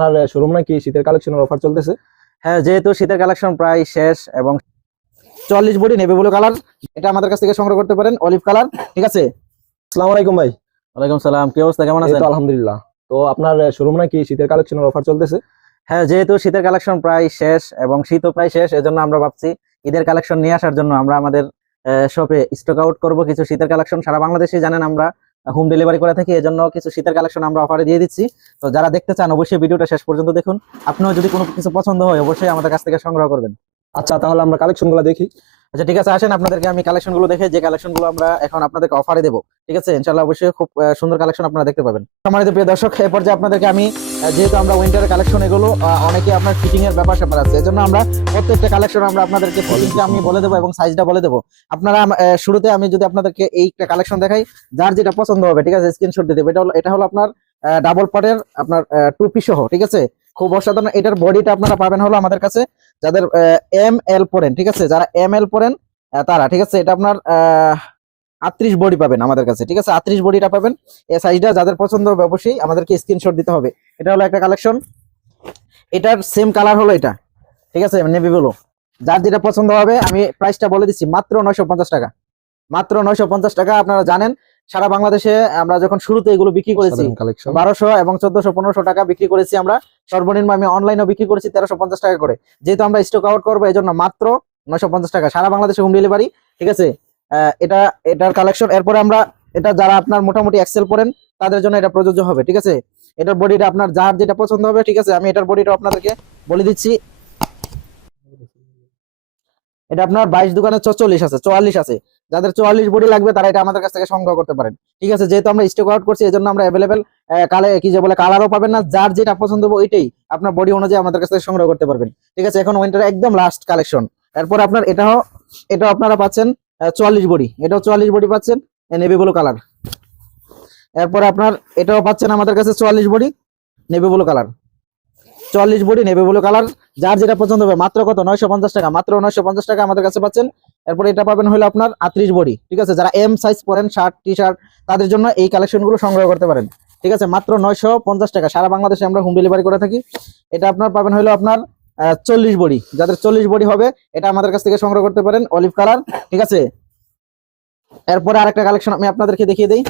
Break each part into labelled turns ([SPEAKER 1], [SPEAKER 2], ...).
[SPEAKER 1] আপনার শোরুম নাকি শীতের কালেকশনের অফার চলতেছে?
[SPEAKER 2] হ্যাঁ যেহেতু শীতের কালেকশন প্রায় শেষ এবং চল্লিশ বডি নেভি ব্লু কালার এটা আমাদের কাছ থেকে সংগ্রহ করতে পারেন অলিভ কালার ঠিক আছে?
[SPEAKER 1] আসসালামু আলাইকুম ভাই।
[SPEAKER 2] ওয়ালাইকুম সালাম কি অবস্থা কেমন আছেন?
[SPEAKER 1] আলহামদুলিল্লাহ। তো আপনার শোরুম নাকি শীতের কালেকশনের অফার চলতেছে?
[SPEAKER 2] হ্যাঁ যেহেতু শীতের কালেকশন প্রায় শেষ এবং শীতও প্রায় শেষ এজন্য আমরা ভাবছি ঈদের কালেকশন নিয়ে আসার জন্য আমরা আমাদের শপে স্টক আউট করব কিছু শীতের কালেকশন সারা বাংলাদেশে জানেন আমরা হোম ডেলিভারি করে থাকি জন্য কিছু শীতের কালেকশন আমরা অফারে দিয়ে দিচ্ছি। তো যারা দেখতে চান, অবশ্যই ভিডিওটা শেষ পর্যন্ত দেখুন। আপনিও যদি কোনো কিছু পছন্দ হয়, অবশ্যই আমাদের কাছ থেকে সংগ্রহ করবেন।
[SPEAKER 1] আচ্ছা তাহলে আমরা কালেকশনগুলো দেখি।
[SPEAKER 2] আচ্ছা ঠিক আছে আসেন আপনাদেরকে আমি কালেকশনগুলো দেখে যে কালেকশনগুলো আমরা এখন আপনাদেরকে অফারে দেবো। ঠিক আছে ইনশাল্লাহ অবশ্যই খুব সুন্দর কালেকশন আপনারা দেখতে পাবেন। সম্মানিত প্রিয় দর্শক এই পর্যায়ে আপনাদেরকে আমি যেহেতু আমরা উইন্টারের কালেকশন এগুলো অনেকে আপনার ফিটিং এর ব্যাপার স্যাপার আছে এজন্য আমরা প্রত্যেকটা কালেকশন আমরা আপনাদেরকে ফিটিংটা আমি বলে দেবো এবং সাইজটা বলে দেবো। আপনারা শুরুতে আমি যদি আপনাদেরকে এইটা কালেকশন দেখাই যার যেটা পছন্দ হবে ঠিক আছে স্ক্রিনশট দিয়ে দেবো। এটা হলো এটা হলো আপনার ডাবল পার্টের আপনার টু পিস সহ ঠিক আছে? খুব অসাধারণ। এটার বডিটা আপনারা পাবেন হলো আমাদের কাছে যাদের এম এল পরেন ঠিক আছে? যারা এম এল আহ, তারা ঠিক আছে? এটা আপনার আটত্রিশ বডি পাবেন আমাদের কাছে ঠিক আছে? আটত্রিশ বডিটা পাবেন। এই সাইজটা যাদের পছন্দ হবে অবশ্যই আমাদেরকে স্ক্রিনশট দিতে হবে। এটা হলো একটা কালেকশন এটার সেম কালার হলো এটা ঠিক আছে? নেভি ব্লু যার যেটা পছন্দ হবে আমি প্রাইসটা বলে দিচ্ছি মাত্র নয়শো পঞ্চাশ টাকা। মাত্র নয়শো পঞ্চাশ টাকা আপনারা জানেন সারা বাংলাদেশে আমরা যখন শুরুতে এগুলো বিক্রি করেছি বারোশো এবং চোদ্দশো পনেরোশো টাকা বিক্রি করেছি আমরা। সর্বনিম্ন আমি অনলাইনেও বিক্রি করেছি তেরোশো পঞ্চাশ টাকা করে। যেহেতু আমরা স্টক আউট করব এই জন্য মাত্র নয়শো পঞ্চাশ টাকা। সারা বাংলাদেশে হোম ডেলিভারি ঠিক আছে? এটা এটার কালেকশন এরপরে আমরা এটা যারা আপনার মোটামুটি এক্সেল পড়েন তাদের জন্য এটা প্রযোজ্য হবে ঠিক আছে? এটার বডিটা আপনার যার যেটা পছন্দ হবে ঠিক আছে? আমি এটার বডিটা আপনাদেরকে বলে দিচ্ছি। এটা আপনার বাইশ দোকানে চল্লিশ আছে, চুয়াল্লিশ আছে। যাদের চুয়াল্লিশ বডি লাগবে, তারা এটা আমাদের কাছ থেকে সংগ্রহ করতে পারেন। ঠিক আছে, যেহেতু আমরা স্টক আউট করছি এই জন্য আমরা অ্যাভেলেবেল কালে, কি যে বলে কালারও পাবেন না, যার যেটা পছন্দ হবে ওইটাই আপনার বডি অনুযায়ী আমাদের কাছ থেকে সংগ্রহ করতে পারবেন। ঠিক আছে, এখন উইন্টার একদম লাস্ট কালেকশন এরপর আপনার, এটাও এটাও আপনারা পাচ্ছেন চুয়াল্লিশ বডি এটাও চুয়াল্লিশ বডি পাচ্ছেন নেভি ব্লু কালার এরপর আপনার, এটাও পাচ্ছেন আমাদের কাছে চুয়াল্লিশ বডি নেভি ব্লু কালার চুয়াল্লিশ বডি নেবে ব্লু কালার যার যেটা পছন্দ হবে। মাত্র কত? নয়শো পঞ্চাশ টাকা। মাত্র নয়শো পঞ্চাশ টাকা আমাদের কাছে পাচ্ছেন। এরপর এটা পাবেন হলো আপনার আটত্রিশ বডি। ঠিক আছে? যারা এম সাইজ পরেন শার্ট টি শার্ট তাদের জন্য এই কালেকশনগুলো সংগ্রহ করতে পারেন। ঠিক আছে? মাত্র নয়শো পঞ্চাশ টাকা। সারা বাংলাদেশে আমরা হোম ডেলিভারি করে থাকি। এটা আপনার পাবেন হলো আপনার চল্লিশ বডি। যাদের চল্লিশ বডি হবে, এটা আমাদের কাছ থেকে সংগ্রহ করতে পারেন। অলিভ কালার ঠিক আছে? এরপরে আরেকটা কালেকশন আমি আপনাদেরকে দেখিয়ে দিই।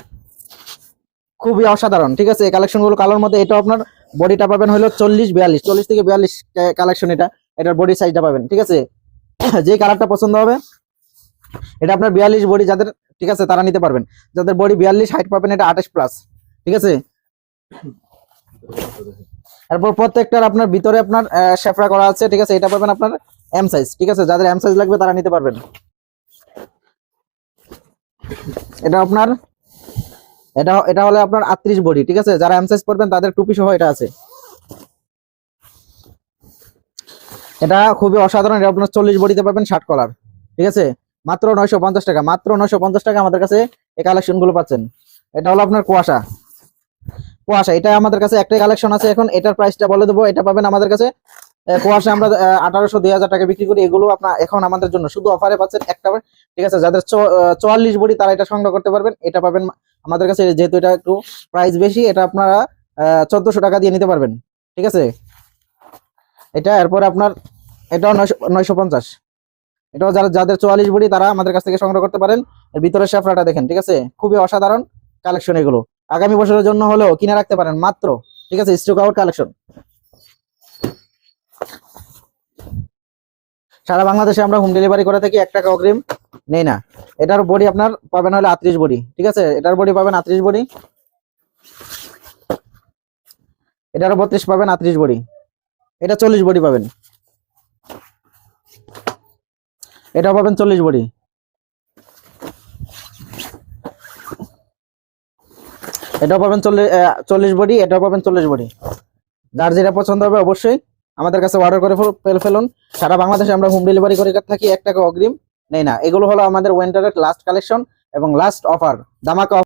[SPEAKER 2] খুবই অসাধারণ, ঠিক আছে? এই কালেকশনগুলো কালোর মধ্যে এটা আপনার বডিটা পাবেন হলো চল্লিশ, বিয়াল্লিশ। চল্লিশ থেকে বিয়াল্লিশ কালেকশন এটা। এটার বডি সাইজটা পাবেন, ঠিক আছে? যে কালারটা পছন্দ হবে, এটা আপনার বিয়াল্লিশ বডি যাদের, ঠিক আছে, তারা নিতে পারবেন। যাদের বডি বিয়াল্লিশ হাইট পাবেন এটা আঠাশ প্লাস ঠিক আছে? এরপর প্রত্যেকটার আপনার ভিতরে আপনার শেফরা করা আছে, ঠিক আছে? এটা পাবেন আপনার এম সাইজ ঠিক আছে? যাদের এম সাইজ লাগবে তারা নিতে পারবেন। এটা আপনার এটা এটা হলে আপনার আটত্রিশ বডি, ঠিক আছে? যারা এম সাইজ পড়বেন তাদের টুপি সহ এটা আছে। এটা খুবই অসাধারণ, এটা আপনার চল্লিশ বডিতে পাবেন ষাট কলার, ঠিক আছে? মাত্র নয়শো পঞ্চাশ টাকা, মাত্র নয়শো পঞ্চাশ টাকা আমাদের কাছে এই কালেকশনগুলো পাচ্ছেন। এটা হলো আপনার কুয়াশা। কুয়াশা, এটা আমাদের কাছে একটাই কালেকশন আছে এখন, এটার প্রাইসটা বলে দেবো, এটা পাবেন আমাদের কাছে কুয়াশা আমরা আঠারোশো, দুই হাজার টাকা বিক্রি করি, এগুলো আপনার এখন আমাদের জন্য শুধু অফারে পাচ্ছেন একটা ঠিক আছে, যাদের চুয়াল্লিশ বডি তারা এটা সংগ্রহ করতে পারবেন, এটা পাবেন আমাদের কাছে যেহেতু এটা একটু প্রাইস বেশি, এটা আপনারা চোদ্দশো টাকা দিয়ে নিতে পারবেন। ঠিক আছে? এটা এরপর আপনার, এটাও নয়শো নয়শো পঞ্চাশ। এটাও যারা, যাদের চুয়াল্লিশ বডি তারা আমাদের কাছ থেকে সংগ্রহ করতে পারেন। এর ভিতরে শেফরাটা দেখেন, ঠিক আছে? খুবই অসাধারণ কালেকশন এগুলো। আগামী বছরের জন্য হলেও কিনে রাখতে পারেন, মাত্র। ঠিক আছে স্টক আউট কালেকশন সারা বাংলাদেশে আমরা হোম ডেলিভারি করে থাকি এক টাকা অগ্রিম নেই না। এটার বডি আপনার পাবেন হলে আটত্রিশ বডি, ঠিক আছে? এটার বডি পাবেন আটত্রিশ বডি। এটারও বত্রিশ পাবেন আটত্রিশ বডি। এটা চল্লিশ বডি পাবেন। এটাও পাবেন চল্লিশ বডি। এটাও পাবেন চল্লিশ চল্লিশ বডি, এটাও পাবেন চল্লিশ বডি। যার যেটা পছন্দ হবে অবশ্যই আমাদের কাছে অর্ডার করে ফেল- ফেল- ফেলুন। সারা বাংলাদেশে আমরা হোম ডেলিভারি করে থাকি, এক টাকা অগ্রিম। নেই না, এগুলো হলো আমাদের উইন্টারের লাস্ট কালেকশন এবং লাস্ট অফার দামাকা